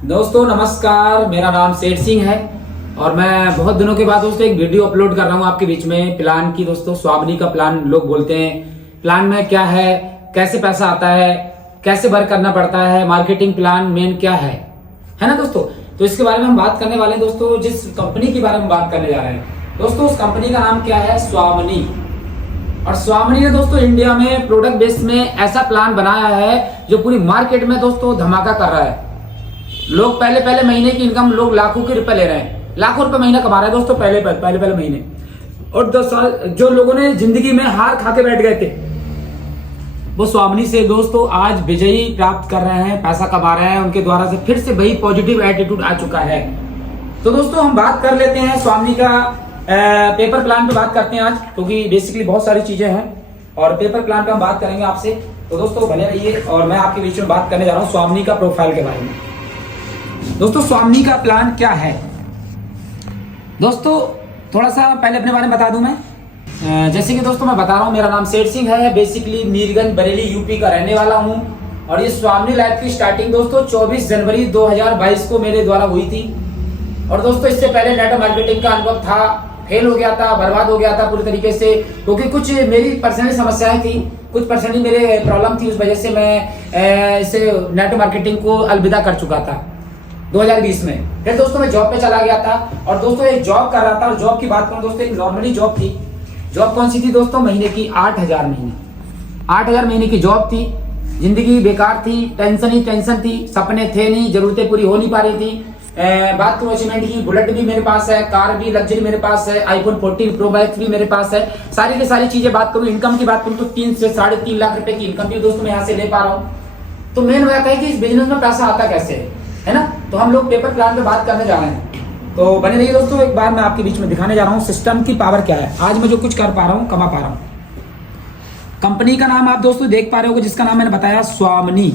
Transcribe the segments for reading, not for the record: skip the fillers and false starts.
दोस्तों नमस्कार, मेरा नाम सेठ सिंह है और मैं बहुत दिनों के बाद दोस्तों एक वीडियो अपलोड कर रहा हूँ आपके बीच में प्लान की। दोस्तों स्वामिनी का प्लान लोग बोलते हैं, प्लान में क्या है, कैसे पैसा आता है, कैसे वर्क करना पड़ता है, मार्केटिंग प्लान मेन क्या है ना दोस्तों। तो इसके बारे में हम बात करने वाले हैं दोस्तों। जिस कंपनी के बारे में बात करने जा रहे हैं दोस्तों, उस कंपनी का नाम क्या है, स्वामिनी। और स्वामिनी ने दोस्तों इंडिया में प्रोडक्ट बेस में ऐसा प्लान बनाया है जो पूरी मार्केट में दोस्तों धमाका कर रहा है। लोग पहले महीने की इनकम लोग लाखों के रुपए ले रहे हैं, लाखों रुपए महीना कमा रहे हैं दोस्तों पहले महीने। और 10 साल जो लोगों ने जिंदगी में हार खा के बैठ गए थे, वो स्वामिनी से दोस्तों आज विजयी प्राप्त कर रहे हैं, पैसा कमा रहे हैं। उनके द्वारा से फिर से वही पॉजिटिव एटीट्यूड आ चुका है। तो दोस्तों हम बात कर लेते हैं स्वामिनी का पेपर प्लान पे बात करते हैं आज, क्योंकि बेसिकली बहुत सारी चीजें हैं और पेपर प्लान पे हम बात करेंगे आपसे। तो दोस्तों बने रहिए और मैं आपके बीच में बात करने जा रहा हूँ स्वामिनी का प्रोफाइल के बारे में। दोस्तों स्वामिनी का प्लान क्या है दोस्तों, थोड़ा सा पहले अपने बारे में बता दूं मैं। जैसे कि दोस्तों मैं बता रहा हूँ, मेरा नाम सेठ सिंह है, बेसिकली मीरगंज बरेली यूपी का रहने वाला हूँ। और ये स्वामिनी लाइफ की स्टार्टिंग दोस्तों 24 जनवरी 2022 को मेरे द्वारा हुई थी। और दोस्तों इससे पहले नेटवर्क मार्केटिंग का अनुभव था, फेल हो गया था, बर्बाद हो गया था पूरी तरीके से, क्योंकि कुछ मेरी पर्सनल समस्याएं थी, कुछ पर्सनली मेरे प्रॉब्लम थी। उस वजह से मैं इसे नेटवर्क मार्केटिंग को अलविदा कर चुका था 2020 में। फिर दोस्तों मैं जॉब पे चला गया था और दोस्तों एक जॉब कर रहा था। और जॉब की बात करूं दोस्तों, एक नॉर्मली जॉब थी। जॉब कौन सी थी दोस्तों, महीने की 8,000 महीने की जॉब थी। जिंदगी बेकार थी, टेंशन ही टेंशन थी, सपने थे नहीं, जरूरतें पूरी हो नहीं पा रही थी। बात करूं अचीवमेंट की, बुलेट भी मेरे पास है, कार भी लग्जरी मेरे पास है, आईफोन 14 प्रो मैक्स भी मेरे पास है, सारी की सारी चीजें। बात करूं इनकम की बात करूं तो 3 से 3.5 लाख रुपए की इनकम भी दोस्तों मैं यहाँ से ले पा रहा हूँ। तो मेन बात है कि इस बिजनेस में पैसा आता कैसे है ना। तो हम लोग पेपर प्लान पे बात करने जा रहे हैं, तो बने रहिए दोस्तों। एक बार मैं आपके बीच में दिखाने जा रहा हूँ सिस्टम की पावर क्या है। आज मैं जो कुछ कर पा रहा हूँ, कमा पा रहा हूँ। कंपनी का नाम आप दोस्तों देख पा रहे हो, जिसका नाम मैंने बताया स्वामिनी।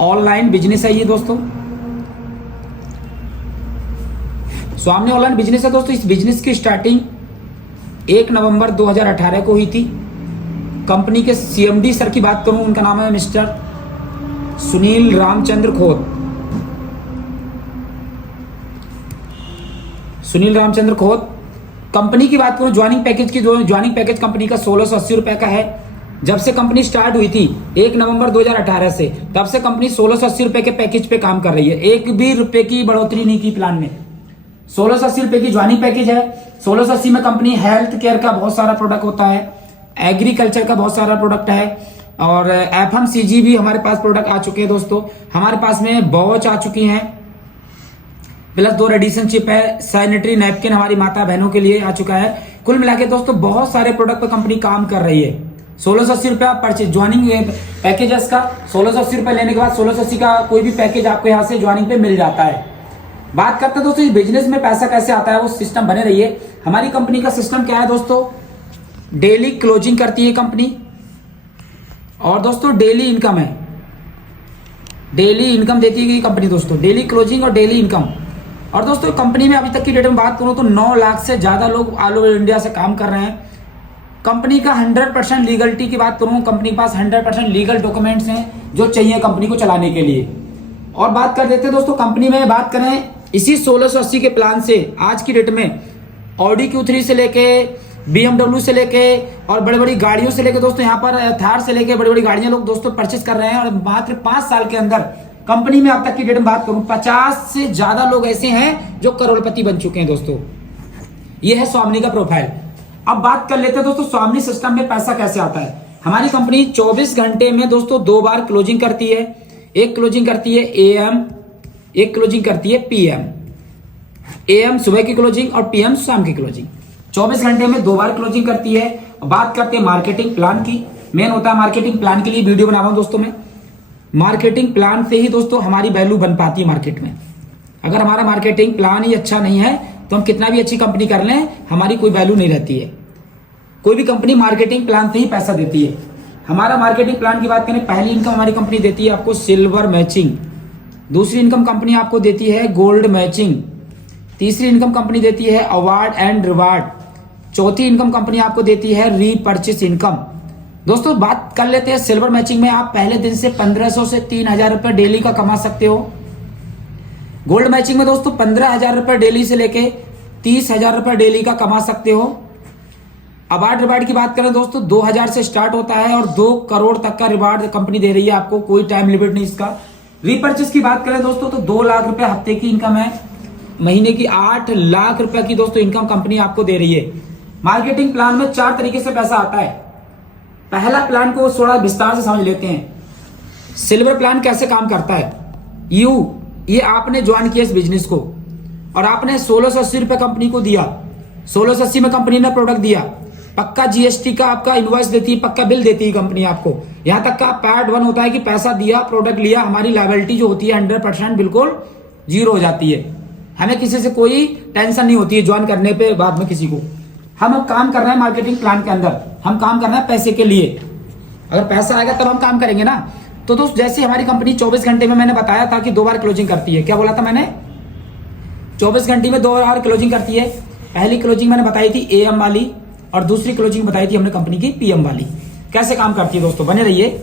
ऑनलाइन बिजनेस है ये दोस्तों, स्वामिनी ऑनलाइन बिजनेस है दोस्तों। इस बिजनेस की स्टार्टिंग 1 नवंबर 2018 को हुई थी। कंपनी के सीएमडी सर की बात करूं, उनका नाम है मिस्टर सुनील रामचंद्र खोत। सुनील रामचंद्र खोत। कंपनी की बात करूं, ज्वाइनिंग पैकेज की, ज्वाइनिंग पैकेज कंपनी का 1680 रुपए का है। जब से कंपनी स्टार्ट हुई थी 1 नवंबर 2018 से, तब से कंपनी 1680 रुपए के पैकेज पे काम कर रही है। एक भी रुपए की बढ़ोतरी नहीं की प्लान में। 1680 रुपए की ज्वाइनिंग पैकेज है। 1680 में कंपनी हेल्थ केयर का बहुत सारा प्रोडक्ट होता है, एग्रीकल्चर का बहुत सारा प्रोडक्ट है, और FMCG भी हमारे पास प्रोडक्ट आ चुके हैं दोस्तों। हमारे पास में वॉच आ चुकी हैं, प्लस 2 रेडिशन चिप है, सैनिटरी नैपकिन हमारी माता बहनों के लिए आ चुका है। कुल मिला के दोस्तों बहुत सारे प्रोडक्ट पर कंपनी काम कर रही है। 1680 रुपया परचेज ज्वाइनिंग पैकेज का। 1680 रुपए लेने के बाद 1680 का कोई भी पैकेज आपको यहाँ से ज्वाइनिंग पे मिल जाता है। बात करते हैं दोस्तों इस बिजनेस में पैसा कैसे आता है, वो सिस्टम बने रहिए। हमारी कंपनी का सिस्टम क्या है दोस्तों, डेली क्लोजिंग करती है कंपनी, और दोस्तों डेली इनकम है, डेली इनकम देती है कंपनी दोस्तों, डेली क्लोजिंग और डेली इनकम। और दोस्तों कंपनी में अभी तक की डेट में बात करूं तो 9 लाख से ज्यादा लोग ऑल ओवर इंडिया से काम कर रहे हैं। कंपनी का 100% लीगलिटी की बात करूं, कंपनी के पास 100% लीगल डॉक्यूमेंट्स हैं जो चाहिए कंपनी को चलाने के लिए। और बात कर देते हैं दोस्तों कंपनी में, बात करें इसी 1680 के प्लान से आज की डेट में ऑडी Q3 से लेके BMW से लेके और बड़ी बड़ी गाड़ियों से लेके दोस्तों, यहाँ पर थार से लेके बड़ी बड़ी गाड़ियां लोग दोस्तों परचेस कर रहे हैं। और मात्र 5 साल के अंदर कंपनी में अब तक की डेट में बात करूं 50 से ज्यादा लोग ऐसे हैं जो करोड़पति बन चुके हैं दोस्तों। ये है स्वामिनी का प्रोफाइल। अब बात कर लेते हैं दोस्तों स्वामिनी सिस्टम में पैसा कैसे आता है। हमारी कंपनी 24 घंटे में दोस्तों 2 बार क्लोजिंग करती है। एक क्लोजिंग करती है AM, एक क्लोजिंग करती है PM। AM सुबह की क्लोजिंग और PM शाम की क्लोजिंग। 24 घंटे में 2 बार क्लोजिंग करती है। बात करते हैं मार्केटिंग प्लान की। मेन होता है मार्केटिंग प्लान के लिए वीडियो बना रहा हूं दोस्तों मैं। मार्केटिंग प्लान से ही दोस्तों हमारी वैल्यू बन पाती है मार्केट में। अगर हमारा मार्केटिंग प्लान ही अच्छा नहीं है तो हम कितना भी अच्छी कंपनी कर लें, हमारी कोई वैल्यू नहीं रहती है। कोई भी कंपनी मार्केटिंग प्लान से ही पैसा देती है। हमारा मार्केटिंग प्लान की बात करें, पहली इनकम हमारी कंपनी देती है आपको सिल्वर मैचिंग। दूसरी इनकम कंपनी आपको देती है गोल्ड मैचिंग। तीसरी इनकम कंपनी देती है अवार्ड एंड रिवार्ड। चौथी इनकम कंपनी आपको देती है रीपर्चेस इनकम। दोस्तों बात कर लेते हैं सिल्वर मैचिंग में। आप पहले दिन से 1500 से 3000 रुपए डेली का कमा सकते हो। गोल्ड मैचिंग में दोस्तों 15,000 रुपए डेली से लेके 30,000 रुपए डेली का कमा सकते हो। अवार्ड रिवार्ड की बात करें दोस्तों 2000 से स्टार्ट होता है और 2 करोड़ तक का रिवार्ड कंपनी दे रही है आपको, कोई टाइम लिमिट नहीं इसका। रीपर्चेस की बात करें दोस्तों तो 2 लाख रुपए हफ्ते की इनकम है, महीने की 8 लाख रुपए की दोस्तों इनकम कंपनी आपको दे रही है। मार्केटिंग प्लान में 4 तरीके से पैसा आता है। पहला प्लान को थोड़ा विस्तार से समझ लेते हैं। सिल्वर प्लान कैसे काम करता है। ये आपने ज्वाइन किया इस बिजनेस को और आपने 1680 रुपए कंपनी को दिया। 1680 में कंपनी ने प्रोडक्ट दिया, पक्का जीएसटी का आपका इनवॉइस देती है, पक्का बिल देती है कंपनी आपको। यहां तक का पार्ट 1 होता है कि पैसा दिया, प्रोडक्ट लिया, हमारी लायबिलिटी जो होती है 100% बिल्कुल 0 हो जाती है। हमें किसी से कोई टेंशन नहीं होती है ज्वाइन करने पे बाद में किसी को। हम अब काम कर रहे हैं मार्केटिंग प्लान के अंदर, हम काम कर रहे हैं पैसे के लिए। अगर पैसा आएगा तब हम काम करेंगे ना। तो दोस्त जैसे हमारी कंपनी 24 घंटे में, मैंने बताया था कि 2 बार क्लोजिंग करती है। क्या बोला था मैंने? 24 घंटे में 2 बार क्लोजिंग करती है। पहली क्लोजिंग मैंने बताई थी एएम वाली और दूसरी क्लोजिंग बताई थी हमने कंपनी की पीएम वाली। कैसे काम करती है दोस्तों, बने रहिए,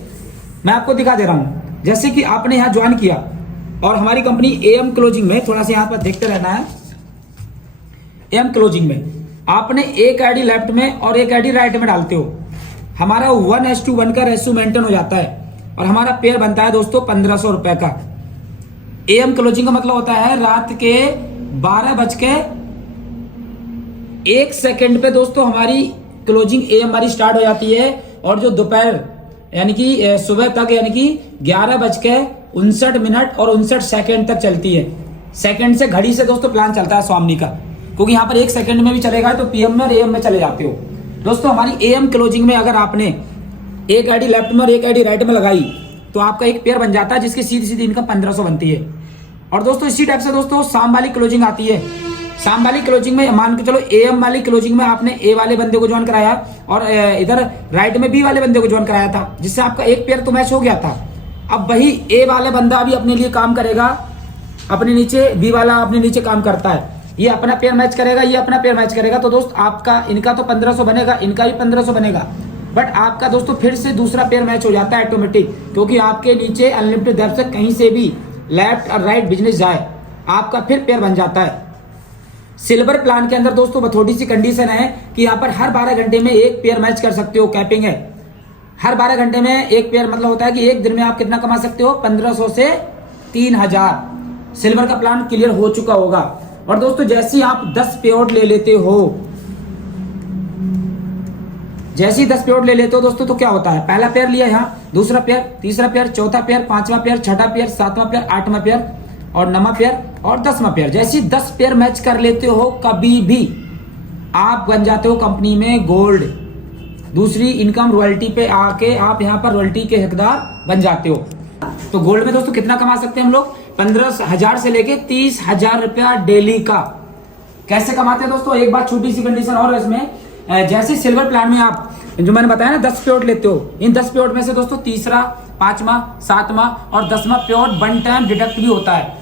मैं आपको दिखा दे रहा हूं। जैसे कि आपने यहां ज्वाइन किया और हमारी कंपनी एएम क्लोजिंग में, थोड़ा सा यहां पर देखते रहना है। एएम क्लोजिंग में आपने एक आईडी लेफ्ट में और एक आईडी राइट में डालते हो, हमारा 1:1 का रेशियो मेंटेन हो जाता है और हमारा पेयर बनता है दोस्तों 1500 रुपए का। एएम क्लोजिंग का मतलब होता है रात के 12:01 पे दोस्तों हमारी क्लोजिंग एएम हमारी स्टार्ट हो जाती है और जो दोपहर यानी कि सुबह तक यानी कि 11:59 और 59 तक चलती है। सेकंड से, घड़ी से दोस्तों प्लान चलता है स्वामी का, क्योंकि यहाँ पर 1 सेकंड में भी चलेगा तो पीएम में और एएम में चले जाते हो। दोस्तों हमारी एएम क्लोजिंग में अगर आपने एक आईडी लेफ्ट में और एक आईडी राइट में लगाई तो आपका एक पेयर बन जाता है जिसकी सीधी सीधी इनकम 1500 बनती है। और दोस्तों इसी टाइप से दोस्तों शाम वाली क्लोजिंग आती है। शाम वाली क्लोजिंग में मान के चलो एएम वाली क्लोजिंग में आपने ए वाले बंदे को ज्वाइन कराया और इधर राइट में बी वाले बंदे को ज्वाइन कराया था, जिससे आपका एक पेयर तो मैच हो गया था। अब वही ए वाले बंदा भी अपने लिए काम करेगा, अपने नीचे बी वाला अपने नीचे काम करता है, ये अपना पेयर मैच करेगा, ये अपना पेयर मैच करेगा। तो दोस्त आपका इनका तो 1500 बनेगा, इनका भी 1500 बनेगा, बट आपका दोस्तों फिर से दूसरा पेयर मैच हो जाता है ऑटोमेटिक, क्योंकि आपके नीचे अनलिमिटेड दर से कहीं से भी लेफ्ट और राइट बिजनेस जाए आपका फिर पेयर बन जाता है। सिल्वर प्लान के अंदर दोस्तों थोड़ी सी कंडीशन है कि यहाँ पर हर 12 घंटे में एक पेयर मैच कर सकते हो, कैपिंग है। हर 12 घंटे में एक पेयर मतलब होता है कि एक दिन में आप कितना कमा सकते हो, 1500 से 3000। सिल्वर का प्लान क्लियर हो चुका होगा। और दोस्तों जैसे ही आप 10 पेयर ले लेते हो, जैसे ही 10 पेयर ले लेते हो दोस्तों तो क्या होता है, पहला पेयर लिया यहाँ, दूसरा पेयर, तीसरा पेयर, चौथा पेयर, पांचवा पेयर, छठा पेयर, सातवां पेयर, आठवां पेयर और 9वां पेयर और 10वां पेयर। जैसे 10 पेयर मैच कर लेते हो कभी भी आप बन जाते हो कंपनी में गोल्ड। दूसरी इनकम रॉयल्टी पे आके आप यहाँ पर रॉयल्टी के हकदार बन जाते हो। तो गोल्ड में दोस्तों कितना कमा सकते हैं हम लोग, 15,000 से लेके 30,000 रुपया डेली का। कैसे कमाते हैं दोस्तों, एक बात छोटी सी कंडीशन और इसमें, जैसे सिल्वर प्लान में आप जो मैंने बताया ना 10 पेयर लेते हो, इन 10 पेयर में से दोस्तों तीसरा, 5वां, 7वां और 10वां पेयर 1 टाइम डिडक्ट भी होता है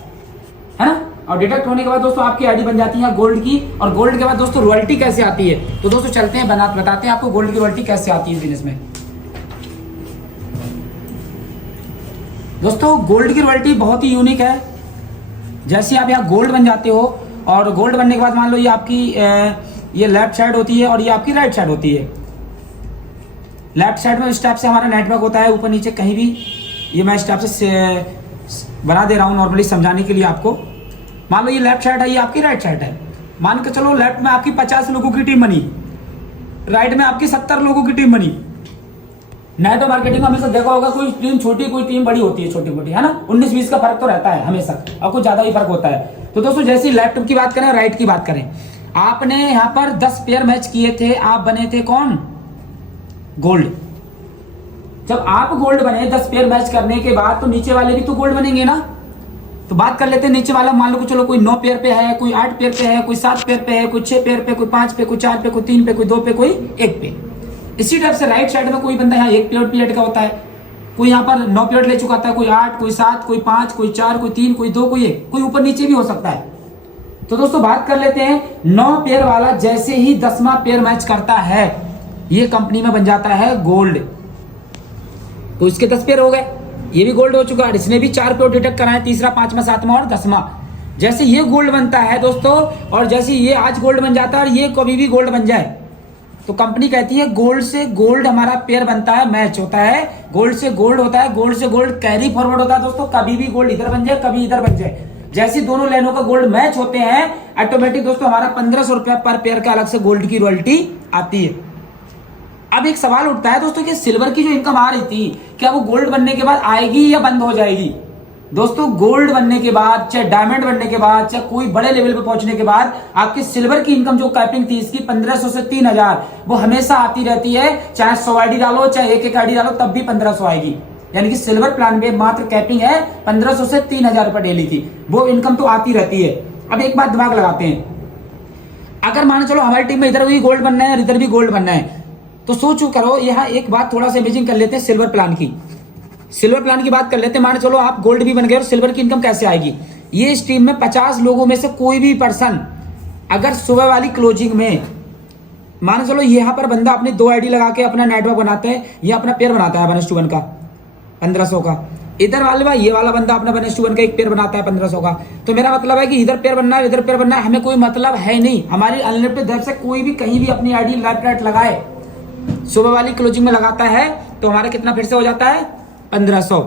ना। और डिडक्ट होने के बाद दोस्तों आपकी आईडी बन जाती है गोल्ड की। और गोल्ड के बाद दोस्तों रॉयल्टी कैसे आती है, तो दोस्तों चलते हैं बताते हैं आपको गोल्ड की रॉयल्टी कैसे आती है इस बिजनेस में। दोस्तों गोल्ड की रॉयल्टी बहुत ही यूनिक है। जैसे आप यहाँ गोल्ड बन जाते हो और गोल्ड बनने के बाद मान लो ये आपकी ये लेफ्ट साइड होती है और ये आपकी राइट साइड होती है। लेफ्ट साइड में इस टाइप से हमारा नेटवर्क होता है, ऊपर नीचे कहीं भी। ये मैं इस टाइप से बना दे रहा हूँ नॉर्मली समझाने के लिए आपको। मान लो ये लेफ्ट साइड है, ये आपकी राइट साइड है। मान के चलो लेफ्ट में आपकी 50 लोगों की टीम बनी, राइट में आपकी 70 लोगों की टीम बनी। नेटवर्क मार्केटिंग में हमेशा देखा होगा कोई टीम छोटी कोई टीम बड़ी होती है, छोटी मोटी, है ना। 19-20 का फर्क तो रहता है हमेशा और कुछ ज्यादा ही फर्क होता है। तो दोस्तों जैसे लेफ्ट की बात करें राइट की बात करें, आपने यहाँ पर 10 पेयर मैच किए थे, आप बने थे कौन, गोल्ड। जब आप गोल्ड बने 10 पेयर मैच करने के बाद तो नीचे वाले भी तो गोल्ड बनेंगे ना। तो बात कर लेते हैं नीचे वाला, मान लो चलो कोई 9 पेयर पे है, कोई 8 पेयर पे है, कोई 7 पेयर पे है, कोई 6 पेयर पे, कोई 5 पे, कोई 4 पे, कोई 3 पे, कोई 2 पे, कोई 1 पे। इसी टाइप से राइट साइड में कोई बंदा यहाँ 1 पीरियड का होता है, कोई यहाँ पर 9 पीरियड ले चुका था, कोई 8, कोई 7, कोई 5, कोई 4, कोई 3, कोई 2, कोई 1, कोई ऊपर नीचे भी हो सकता है। तो दोस्तों बात कर लेते हैं 9 पेयर वाला जैसे ही 10वां पेयर मैच करता है ये कंपनी में बन जाता है गोल्ड। तो इसके 10 पेयर हो गए, ये भी गोल्ड हो चुका है। इसने भी 4 पेयर डिटेक्ट कराए, तीसरा, पांचवा, सातवां और 10वां। जैसे ये गोल्ड बनता है दोस्तों, और जैसे ये आज गोल्ड बन जाता है और ये कभी भी गोल्ड बन जाए, तो कंपनी कहती है गोल्ड से गोल्ड हमारा पेयर बनता है, मैच होता है, गोल्ड से गोल्ड होता है, गोल्ड से गोल्ड कैरी फॉरवर्ड होता है दोस्तों। कभी भी गोल्ड इधर बन जाए, कभी इधर बन जाए, जैसे दोनों लाइनों का गोल्ड मैच होते हैं, ऑटोमेटिक दोस्तों हमारा 1500 रुपया पर पेयर का अलग से गोल्ड की रॉयल्टी आती है। अब एक सवाल उठता है दोस्तों कि सिल्वर की जो इनकम आ रही थी, क्या वो गोल्ड बनने के बाद आएगी या बंद हो जाएगी? दोस्तों गोल्ड बनने के बाद, चाहे डायमंड बनने के बाद, चाहे कोई बड़े लेवल पे पहुंचने के बाद, आपकी सिल्वर की इनकम जो कैपिंग थी इसकी 1500 से 3000, वो हमेशा आती रहती है। चाहे 100 आईडी डालो, चाहे एक आईडी डालो, तब भी 1500 आएगी। यानी कि सिल्वर प्लान में मात्र कैपिंग है 1500 से 3000 रुपए डेली की, वो इनकम तो आती रहती है। अब एक बात दिमाग लगाते हैं, अगर मान चलो हमारी टीम में इधर भी गोल्ड बनना है और इधर भी गोल्ड बनना है, तो सोचो करो, यहाँ एक बात थोड़ा सा इमेजिन कर लेते हैं सिल्वर प्लान की। सिल्वर प्लान की बात कर लेते हैं, मान चलो आप गोल्ड भी बन गए और सिल्वर की इनकम कैसे आएगी? ये इस टीम में 50 लोगों में से कोई भी पर्सन अगर सुबह वाली क्लोजिंग में, मान चलो यहाँ पर बंदा अपनी 2 आईडी लगा के अपना नेटवर्क बनाते हैं, ये अपना पेयर बनाता है 1:1 का 1500 का, इधर वाले भाई ये वाला बंदा अपना 1:1 का एक पेयर बनाता है 1500 का। तो मेरा मतलब है कि इधर पेयर बनना है, इधर पेयर बनना है, हमें कोई मतलब है नहीं। हमारी अनलिमिटेड तरफ से कोई भी कहीं भी अपनी आईडी लेफ्ट राइट लगाए, सुबह वाली क्लोजिंग में लगाता है, तो हमारा कितना फिर से हो जाता है 1500।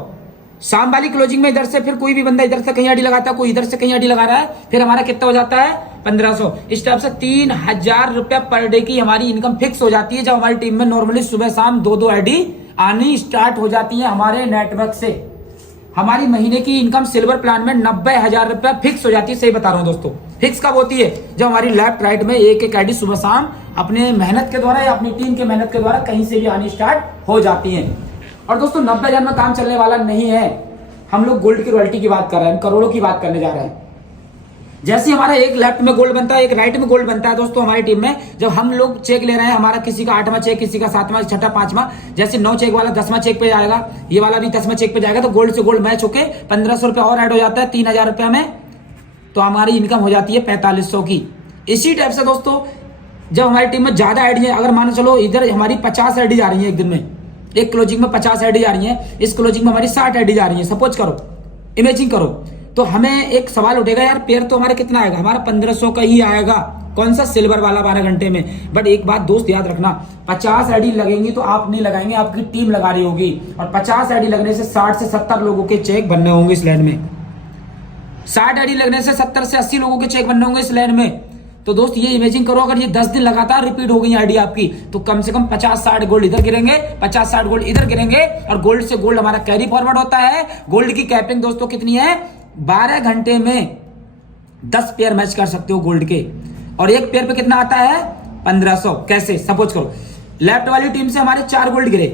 शाम वाली क्लोजिंग में इधर से फिर कोई भी बंदा इधर से कहीं आईडी लगाता है, कोई इधर से कहीं आईडी लगा रहा है, फिर हमारा कितना हो जाता है 1500। इस टाइप से 3000 रुपया पर डे की हमारी इनकम फिक्स हो जाती है, जब हमारी टीम में नॉर्मली सुबह शाम 2-2 आईडी आनी स्टार्ट हो जाती है हमारे नेटवर्क से। हमारी महीने की इनकम सिल्वर प्लान में 90,000 रुपया फिक्स हो जाती है। सही बता रहा हूं दोस्तों, फिक्स कब होती है? जब हमारी लेफ्ट राइट में एक आईडी सुबह शाम अपने मेहनत के द्वारा या अपनी टीम के मेहनत के द्वारा कहीं से भी आनी स्टार्ट हो जाती है। और दोस्तों 90,000 में काम चलने वाला नहीं है, हम लोग गोल्ड की रॉयल्टी की बात कर रहे हैं, करोड़ों की बात करने जा रहे हैं। जैसे हमारा एक लेफ्ट में गोल्ड बनता है, एक राइट में गोल्ड बनता है दोस्तों हमारी टीम में, जब हम लोग चेक ले रहे हैं, हमारा किसी का 8वां चेक, किसी का 7वां, 6वां, 5वां, जैसे 9 चेक वाला 10वां चेक पे जाएगा, ये वाला भी 10वां चेक पे जाएगा, तो गोल्ड से गोल्ड मैच होके 1500 रुपया और ऐड हो जाता है 3000 रुपया में, तो हमारी इनकम हो जाती है 4500 की। इसी टाइप से दोस्तों जब हमारी टीम में ज्यादा आईडी है, अगर मान चलो इधर हमारी 50 आईडी जा रही है एक दिन में, एक क्लोजिंग में 50 आईडी जा रही है, इस क्लोजिंग में हमारी 60 आईडी जा रही है, सपोज करो, इमेजिन करो, तो हमें एक सवाल उठेगा, यार पेयर तो हमारे कितना आएगा? हमारा 1500 का ही आएगा। कौन सा? सिल्वर वाला 12 घंटे में। बट एक बात दोस्त याद रखना, 50 आईडी लगेंगी तो आप नहीं लगाएंगे, आपकी टीम लगा रही होगी, और 50 आईडी लगने से 60 से 70 लोगों के चेक बनने होंगे इस लाइन में। 60 आईडी लगने से 70 से 80 लोगों के चेक बनने होंगे इस लाइन में। तो दोस्त ये इमेजिन करो, अगर ये 10 दिन लगातार रिपीट हो गई आईडी आपकी, तो कम से कम 50-60 गोल्ड इधर गिरेंगे, 50-60 गोल्ड इधर गिरेंगे, और गोल्ड से गोल्ड हमारा कैरी फॉरवर्ड होता है। गोल्ड की कैपिंग दोस्तों कितनी है? 12 घंटे में 10 पेयर मैच कर सकते हो गोल्ड के, और एक पेयर पे कितना आता है? 1500। कैसे? सपोज करो लेफ्ट वाली टीम से हमारे 4 गोल्ड गिरे,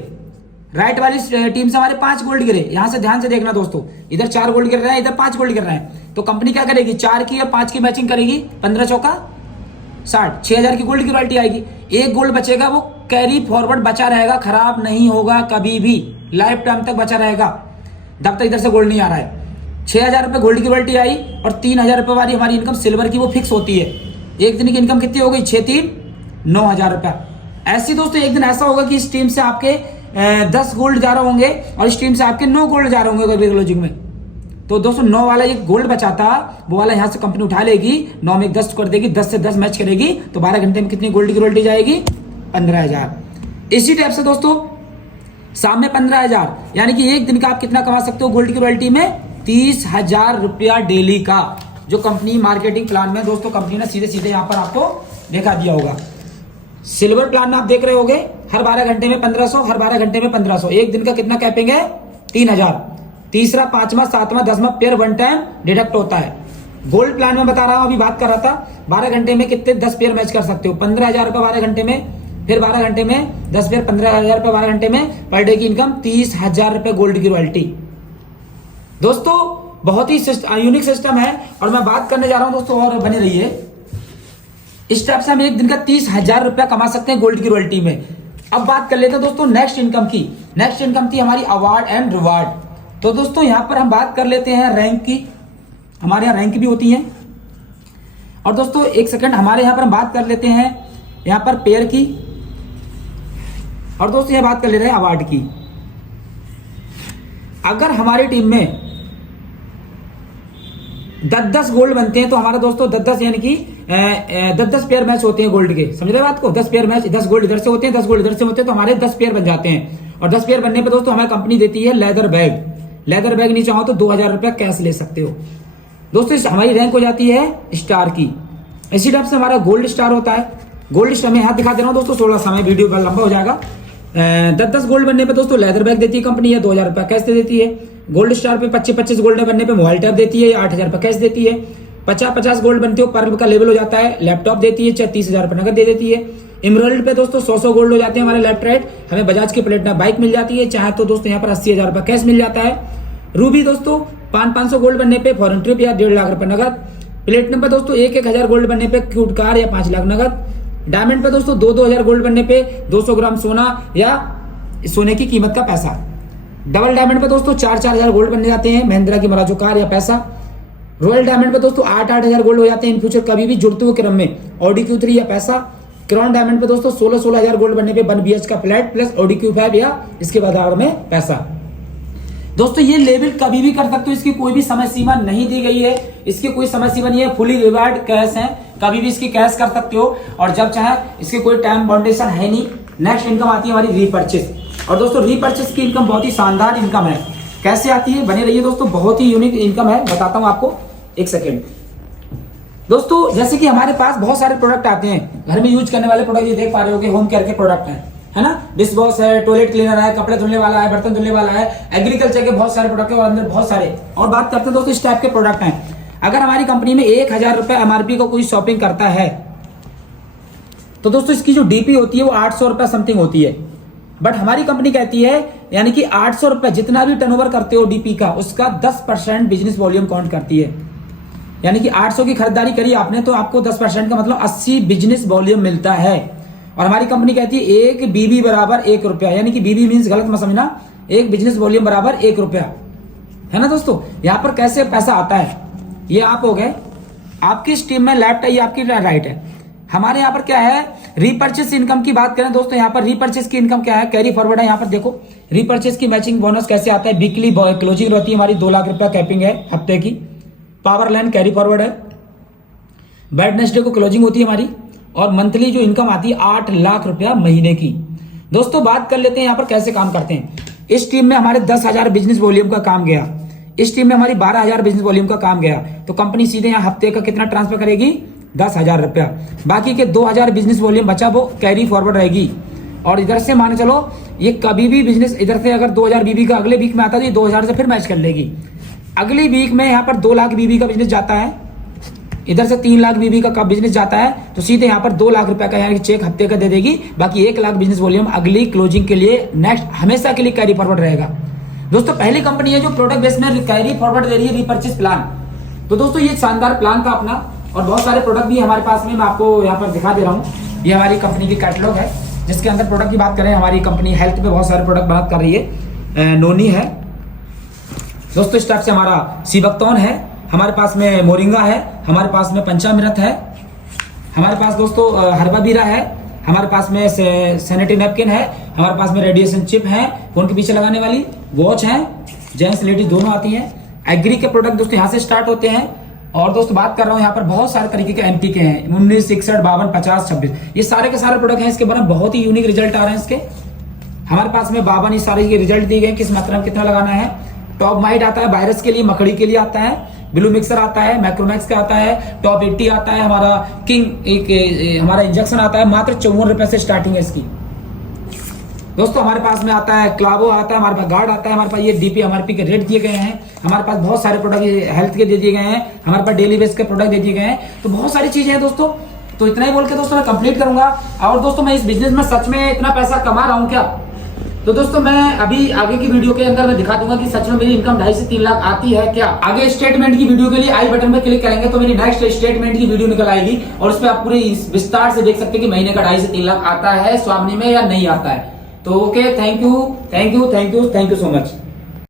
राइट वाली टीम से हमारे 5 गोल्ड गिरे। यहां से ध्यान से देखना दोस्तों, इधर 4 गोल्ड गिर रहे हैं, इधर 5 गोल्ड गिर रहे हैं, तो कंपनी क्या करेगी? 4 की या 5 की मैचिंग करेगी, 15 चौका 60, 6000 की गोल्ड की रॉयल्टी आएगी। एक गोल्ड बचेगा, वो कैरी फॉरवर्ड बचा रहेगा, खराब नहीं होगा कभी भी, लाइफ टाइम तक बचा रहेगा, जब तक इधर से गोल्ड नहीं आ रहा है। 6000 रुपए गोल्ड की रॉयल्टी आई, और 3000 रुपए वाली हमारी इनकम सिल्वर की वो फिक्स होती है। एक दिन की इनकम कितनी हो गई? 6-3 9,000 रुपया। ऐसी दोस्तों एक दिन ऐसा होगा कि इस टीम से आपके 10 गोल्ड जा रहे होंगे, और इस टीम से आपके 9 गोल्ड जा रहे होंगे क्लोजिंग में। तो दोस्तों 9 वाला एक गोल्ड बचा था, वो वाला यहां से कंपनी उठा लेगी, 9 में 10 कर देगी, 10 से 10 मैच करेगी, तो 12 घंटे में कितनी गोल्ड की रॉयल्टी जाएगी? 15,000। इसी टाइप से दोस्तों शाम में 15,000, यानी कि एक दिन का आप कितना कमा सकते हो गोल्ड की रॉयल्टी में? 30,000 रुपया डेली का, जो कंपनी मार्केटिंग प्लान में दोस्तों कंपनी ने सीधे सीधे यहां पर आपको दिखा दिया होगा। सिल्वर प्लान में आप देख रहे होगे हर 12 घंटे में 1500, हर 12 घंटे में 1500, एक दिन का कितना कैपिंग है? 3000। तीसरा, 5वां, 7वां, 10वां पेयर वन टाइम डिडक्ट होता है। गोल्ड प्लान में बता रहा हूं, अभी बात कर रहा था, 12 घंटे में कितने 10 पेयर मैच कर सकते हो? 15,000 रुपए 12 घंटे में, फिर 12 घंटे में 10 पेयर, 15,000 रुपए 12 घंटे में, पर डे की इनकम 30,000 रुपए गोल्ड की रॉयल्टी। दोस्तों बहुत ही यूनिक सिस्टम है, और मैं बात करने जा रहा हूं दोस्तों, और बने रहिए। इस टाइप से हम एक दिन का 30,000 रुपया कमा सकते हैं गोल्ड की रॉयल्टी में। अब बात कर लेते हैं दोस्तों नेक्स्ट इनकम की। नेक्स्ट इनकम थी हमारी अवार्ड एंड रिवार्ड। तो दोस्तों यहां पर हम बात कर लेते हैं रैंक की। हमारे यहाँ रैंक भी होती है, और दोस्तों एक सेकंड, हमारे यहां पर हम बात कर लेते हैं यहां पर पेयर की, और दोस्तों यह बात कर ले रहे हैं अवार्ड की। अगर हमारी टीम में 10-10 गोल्ड बनते हैं तो हमारा दोस्तों 10-10 यानी कि 10-10 पेयर मैच होते हैं गोल्ड के, समझ रहे बात को। 10 पेयर मैच, 10 गोल्ड इधर से होते हैं, 10 गोल्ड इधर से होते हैं, तो हमारे 10 पेयर बन जाते हैं। और 10 पेयर बनने पे दोस्तों हमारी कंपनी देती है लेदर बैग। लेदर बैग नहीं चाहो तो 2000 रुपया कैश ले सकते हो दोस्तों। हमारी रैंक हो जाती है स्टार की। इसी टाइप से हमारा गोल्ड स्टार होता है। गोल्ड स्टार में यहाँ दिखा दे रहा हूँ दोस्तों, 16 समय वीडियो का लंबा हो जाएगा। 10-10 गोल्ड बनने पे दोस्तों लेदर बैग देती है कंपनी, या 2000 रुपया कैश दे देती है। गोल्ड स्टार पे 25-25 गोल्ड बनने पे मोबाइल टैब देती है, या 8000 रुपया कैश देती है। 50-50 गोल्ड बनते हो पर्ल का लेवल हो जाता है, लैपटॉप देती है, चाहे 30,000 रुपया नगद दे देती है। इमराल्ड पे दोस्तों 100 गोल्ड हो जाते हैं हमारे लेफ्ट राइट, हमें बजाज की प्लेटिनम बाइक मिल जाती है, चाहे तो दोस्तों यहाँ पर 80,000 रुपया कैश मिल जाता है। रूबी दोस्तों 500 गोल्ड बनने पे फॉरेन ट्रिप या 1.5 लाख रुपए नगद। प्लेटिनम पे दोस्तों 1,000 गोल्ड बनने पे क्यूट कार या 5 लाख नगद। डायमंड पे दोस्तों 2,000 गोल्ड बनने पे 200 ग्राम सोना या सोने की कीमत का पैसा। डबल डायमंड पे दोस्तों 4,000 गोल्ड बनने जाते हैं, महिंद्रा की मराजो कार या पैसा। रॉयल डायमंड पे दोस्तों 8,000 गोल्ड हो जाते हैं इन फ्यूचर कभी भी जुड़ते हुए क्रम में, ऑडी Q3 या पैसा। क्राउन डायमंड पे दोस्तों 16,000 गोल्ड बनने पे 1 BH का फ्लैट प्लस ऑडी Q5 या इसके बाद में पैसा। दोस्तों ये लेवल कभी भी कर सकते हो, इसकी कोई भी समय सीमा नहीं दी गई है, इसकी कोई समय सीमा नहीं है, फुली रिवार्ड कैश है, कभी भी इसकी कैश कर सकते हो और जब चाहे, इसके कोई टाइम बाउंडेशन है नहीं। नेक्स्ट इनकम आती है हमारी रीपर्चेस, और दोस्तों रीपर्चेस की इनकम बहुत ही शानदार इनकम है। कैसे आती है बने रहिए दोस्तों, बहुत ही यूनिक इनकम है, बताता हूं आपको, एक सेकेंड। दोस्तों जैसे कि हमारे पास बहुत सारे प्रोडक्ट आते हैं, घर में यूज करने वाले प्रोडक्ट, ये देख पा रहे हो कि होम केयर के प्रोडक्ट है ना, डिश वॉश है, टॉयलेट क्लीनर है, कपड़े धुलने वाला है, बर्तन धुलने वाला है, एग्रीकल्चर के बहुत सारे प्रोडक्ट है और अंदर बहुत सारे और बात करते हैं दोस्तों इस टाइप के प्रोडक्ट हैं। अगर हमारी कंपनी में 1,000 रुपए MRP को कोई शॉपिंग करता है तो दोस्तों इसकी जो डीपी होती है वो 800 रुपए समथिंग होती है, बट हमारी कंपनी कहती है यानी कि 800 रुपए जितना भी टर्नओवर करते हो डीपी का, उसका 10% बिजनेस वॉल्यूम काउंट करती है। यानी कि 800 की खरीदारी करी आपने तो आपको 10% का मतलब 80 बिजनेस वॉल्यूम मिलता है। और हमारी कंपनी कहती है 1 BB बराबर 1 रुपया, यानी कि BB मीन्स गलत मत समझना, 1 बिजनेस वॉल्यूम बराबर 1 रुपया, है ना दोस्तों। यहाँ पर कैसे पैसा आता है, ये आप हो गए, आपकी स्ट्रीम में लेफ्ट है, ये आपकी राइट है। हमारे यहाँ पर क्या है, रीपर्चेस इनकम की बात करें दोस्तों, यहाँ पर रीपर्चेस की इनकम क्या है, कैरी फॉरवर्ड है। यहाँ पर देखो रीपर्चेस की मैचिंग बोनस कैसे आता है, वीकली क्लोजिंग रहती है हमारी, 2 लाख रुपया कैपिंग है हफ्ते की, पावर लाइन कैरी फॉरवर्ड है, वेडनेसडे को क्लोजिंग होती है हमारी, और मंथली जो इनकम आती है 8 लाख रुपया महीने की। दोस्तों बात कर लेते हैं यहाँ पर कैसे काम करते हैं। इस टीम में हमारे 10,000 बिजनेस वॉल्यूम का काम गया, इस टीम में हमारी 12,000 बिजनेस वॉल्यूम का काम गया, तो कंपनी सीधे यहाँ हफ्ते का कितना ट्रांसफर करेगी, 10,000 रुपया। बाकी के 2,000 बिजनेस वॉल्यूम बचा वो कैरी फॉरवर्ड रहेगी। और इधर से मान चलो ये कभी भी बिजनेस, इधर से अगर 2,000 BB का अगले वीक में आता है तो ये 2,000 से फिर मैच कर लेगी। अगली वीक में यहाँ पर 2 लाख BB का बिजनेस जाता है, इधर से 3 लाख BB का बिजनेस जाता है, तो सीधे यहाँ पर 2 लाख रुपए का यानी चेक हफ्ते का दे देगी। बाकी 1 लाख बिजनेस वॉल्यूम अगली क्लोजिंग के लिए नेक्स्ट हमेशा के लिए कैरी फॉरवर्ड रहेगा। दोस्तों पहली कंपनी है जो प्रोडक्ट बेस में कैरी फॉरवर्ड दे रही है रीपर्चेस प्लान। तो दोस्तों ये शानदार प्लान था अपना, और बहुत सारे प्रोडक्ट भी हमारे पास में, मैं आपको यहाँ पर दिखा दे रहा हूँ। ये हमारी कंपनी की कैटलॉग है, जिसके अंदर प्रोडक्ट की बात करें, हमारी कंपनी हेल्थ पे बहुत सारे प्रोडक्ट बात कर रही है। नोनी है दोस्तों, इस टाइप से हमारा सीबकतौन है, हमारे पास में मोरिंगा है, हमारे पास में पंचामृत है, हमारे पास दोस्तों हर्बाबीरा है, हमारे पास में सैनिटरी नैपकिन है, हमारे पास में रेडिएशन चिप है, फोन के पीछे लगाने वाली वॉच है, जेंट्स लेडीज दोनों आती हैं। एग्री के प्रोडक्ट दोस्तों यहाँ से स्टार्ट होते हैं। और दोस्तों बात कर रहा हूँ यहाँ पर बहुत सारे तरीके के MP के हैं, 19, 61, 52, 50, 26, ये सारे के सारे प्रोडक्ट हैं। इसके बारे में बहुत ही यूनिक रिजल्ट आ रहे हैं इसके। हमारे पास में 52 ये सारे रिजल्ट दिए गए, किस मात्रा में कितना लगाना है। टॉप माइट आता है वायरस के लिए, मकड़ी के लिए आता है, ब्लू मिक्सर आता है, मैक्रोमैक्स का आता है, टॉप 80 आता है, हमारा किंग एक हमारा इंजेक्शन आता है, मात्र 54 रुपए से स्टार्टिंग है इसकी। दोस्तों हमारे पास में आता है क्लावो आता है, हमारे पास गार्ड आता है, हमारे पास ये DP MRP के रेट दिए गए हैं, हमारे पास बहुत सारे प्रोडक्ट हेल्थ के दे दिए गए हैं, हमारे पास डेली बेस के प्रोडक्ट दे दिए गए हैं, तो बहुत सारी चीजें हैं दोस्तों। तो इतना ही बोल के दोस्तों मैं कंप्लीट करूंगा। और दोस्तों मैं इस बिजनेस में सच में इतना पैसा कमा रहा हूँ क्या, तो दोस्तों मैं अभी आगे की वीडियो के अंदर मैं दिखा दूंगा कि सच में मेरी इनकम 2.5 से 3 लाख आती है क्या। आगे स्टेटमेंट की वीडियो के लिए आई बटन में क्लिक करेंगे तो मेरी नेक्स्ट स्टेटमेंट की वीडियो निकल आएगी, और उसमें आप पूरे विस्तार से देख सकते हैं कि महीने का 2.5 से 3 लाख आता है स्वामी में या नहीं आता है। तो okay, thank you so much.